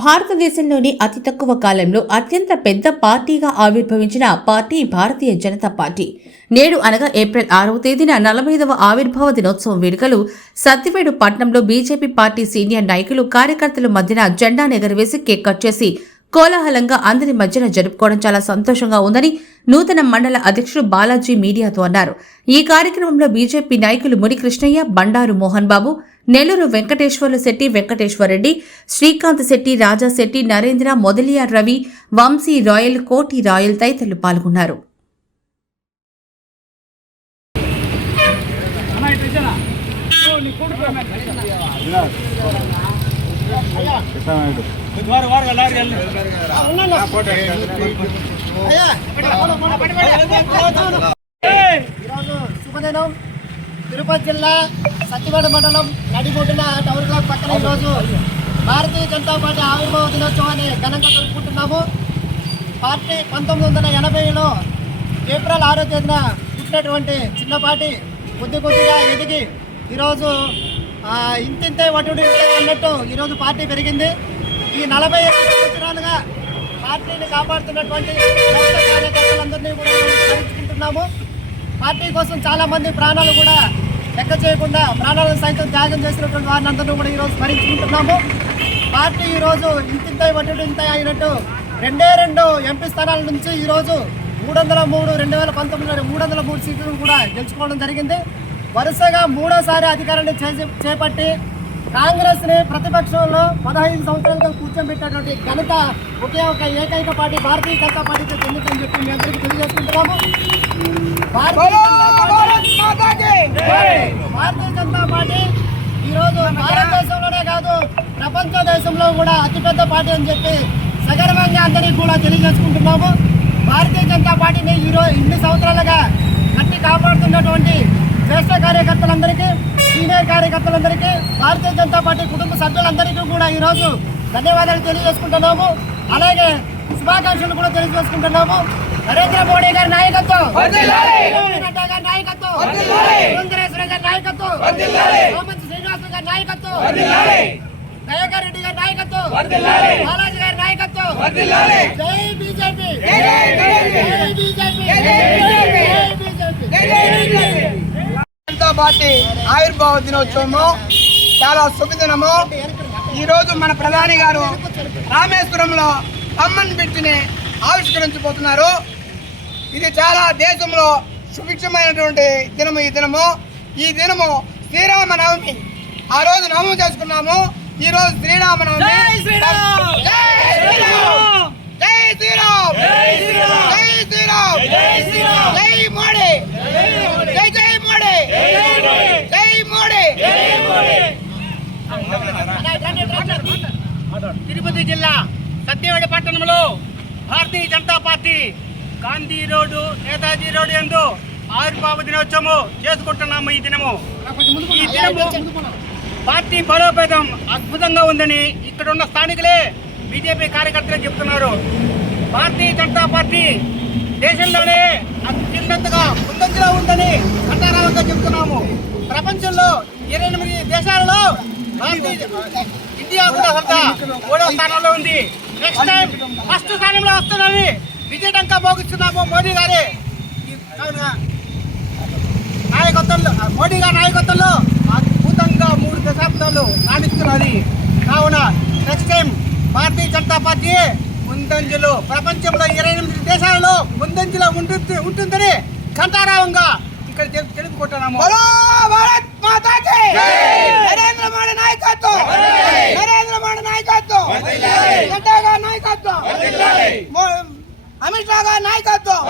భారతదేశంలోని అతి తక్కువ కాలంలో అత్యంత పెద్ద పార్టీగా ఆవిర్భవించిన పార్టీ భారతీయ జనతా పార్టీ. నేడు అనగా ఏప్రిల్ ఆరవ తేదీన నలభైదవ ఆవిర్భావ దినోత్సవం వేడుకలు సత్తివేడు పట్నంలో బీజేపీ పార్టీ సీనియర్ నాయకులు కార్యకర్తల మధ్యన జెండా ఎగరవేసి కేక్ కట్ చేసి కోలాహలంగా అందరి మధ్యన జరుపుకోవడం చాలా సంతోషంగా ఉందని నూతన మండల అధ్యక్షుడు బాలాజీ మీడియాతో అన్నారు. ఈ కార్యక్రమంలో బీజేపీ నాయకులు ముని కృష్ణయ్య బండారు మోహన్ బాబు నెల్లూరు వెంకటేశ్వర్ల శెట్టి వెంకటేశ్వరరెడ్డి శ్రీకాంత్ శెట్టి రాజా శెట్టి నరేంద్ర మొదలియార్ రవి వంశీ రాయల్ కోటి రాయల్ తదితరులు పాల్గొన్నారు ఈరోజు శుభదినం తిరుపతి జిల్లా సత్యవేడ మండలం నడిబొడ్డున టవర్ క్లాక్ పక్కన ఈరోజు భారతీయ జనతా పార్టీ ఆవిర్భావ దినోత్సవాన్ని ఘనంగా జరుపుకుంటున్నాము. పార్టీ పంతొమ్మిది వందల ఎనభైలో ఏప్రిల్ ఆరో తేదీన పుట్టినటువంటి చిన్నపాటి కొద్ది కొద్దిగా ఎదిగి ఈరోజు ఇంతింతే వటుడు అన్నట్టు ఈరోజు పార్టీ పెరిగింది. ఈ నలభై ఐదు సంవత్సరాలుగా పార్టీని కాపాడుతున్నటువంటి కార్యకర్తలందరినీ కూడా స్మరించుకుంటున్నాము. పార్టీ కోసం చాలా మంది ప్రాణాలు కూడా లెక్క చేయకుండా ప్రాణాలను సైతం త్యాగం చేసినటువంటి వారిని అందరినీ కూడా ఈరోజు స్మరించుకుంటున్నాము. పార్టీ ఈరోజు ఇంతింత వడ్డీ ఇంత అయినట్టు రెండే రెండు ఎంపీ స్థానాల నుంచి ఈరోజు మూడు వందల మూడు రెండు వేల పంతొమ్మిది మూడు వందల మూడు సీట్లను కూడా గెలుచుకోవడం జరిగింది. వరుసగా మూడోసారి అధికారాన్ని చేపట్టి కాంగ్రెస్ని ప్రతిపక్షంలో పదహైదు సంవత్సరాలుగా కూర్చోబెట్టినటువంటి ఘనత ఒకే ఒక ఏకైక పార్టీ భారతీయ జనతా పార్టీకి చెందుతుందని చెప్పి మీ అందరికీ తెలియజేసుకుంటున్నాము. భారతీయ జనతా పార్టీ భారతీయ పార్టీ ఈరోజు భారతదేశంలోనే కాదు ప్రపంచ దేశంలో కూడా అతిపెద్ద పార్టీ అని చెప్పి సగర్వంగా అందరికీ కూడా తెలియజేసుకుంటున్నాము భారతీయ జనతా పార్టీని ఈరోజు ఇన్ని సంవత్సరాలుగా కట్టి కాపాడుతున్నటువంటి శ్రేష్ట కార్యకర్తలందరికీ సీనియర్ కార్యకర్తలందరికీ భారతీయ జనతా పార్టీ కుటుంబ సభ్యులందరికీ కూడా ఈరోజు ధన్యవాదాలు తెలియజేసుకుంటున్నాము. అలాగే శుభాకాంక్షలు కూడా తెలియజేసుకుంటున్నాము. నరేంద్ర మోడీ గారి నాయకత్వం. నడ్డా గారి నాయకత్వం. గారి నాయకత్వం. శ్రీనివాస గారి నాయకత్వం. దయాకర్ రెడ్డి గారి నాయకత్వం. బాలాజీ గారి నాయకత్వం. జై బీజేపీ. జై బీజేపీ. జై బీజేపీ. జనతా పార్టీ ఆవిర్భావ దినోత్సవము చాలా శుభదినము. ఈ రోజు మన ప్రధాని గారు రామేశ్వరంలో అమ్మన్ బ్రిడ్జిని ఆవిష్కరించబోతున్నారు. ఇది చాలా దేశంలో సుభిక్షమైనటువంటి దినము ఈ దినము. ఈ దినము శ్రీరామ నవమి ఆ రోజు నవమి చేసుకున్నాము. ఈ రోజు శ్రీరామ! నవమి జై శ్రీరామ్! జై శ్రీరామ్! జై శ్రీరామ్! జై శ్రీరామ్! జై శ్రీరామ్! జై మోడీ! జై జై మోడీ! జై మోడీ! తిరుపతి జిల్లా సత్యవేడి పట్టణంలో Bharatiya Janata party Gandhi road Netaji road ఎందు ఆవిర్భావ దినోత్సవము చేసుకుంటున్నాము ఈ దినము. ఈ దినము పార్టీ బలోపేతం అద్భుతంగా ఉందని ఇక్కడ ఉన్న స్థానికులే బీజేపీ కార్యకర్తలే చెప్తున్నారు. భారతీయ జనతా పార్టీ దేశంలోనే అత్యున్నతగా ముందంజలో ఉందని కట్టారావంగా చెప్తున్నాము. ప్రపంచంలో ఇరవై ఎనిమిది దేశాలలో ఇండియా కూడా అంతా మూడో స్థానంలో ఉంది. నెక్స్ట్ టైం ఫస్ట్ స్థానంలో వస్తుందని విజయటంకా భోగిస్తున్నాము మోడీ గారే. నాయకత్వంలో మోడీ గారి నాయకత్వంలో అద్భుతంగా మూడు దశాబ్దాలు రాణిస్తున్నది. కావున నెక్స్ట్ టైం భారతీయ జనతా పార్టీ ముందంజలో ప్రపంచంలో ఇరవై ఎనిమిది దేశాలలో ముందంజలో ఉంటుంది ఉంటుందని ఘంటారావంగా ఇక్కడ తెలు- తెలుపుకుంటున్నాము. భారత్ నరేంద్ర మోడీ నాయకత్వం! నరేంద్ర మోడీ నాయకత్వం! నాయకత్వం! అమిత్ షా గారి నాయకత్వం.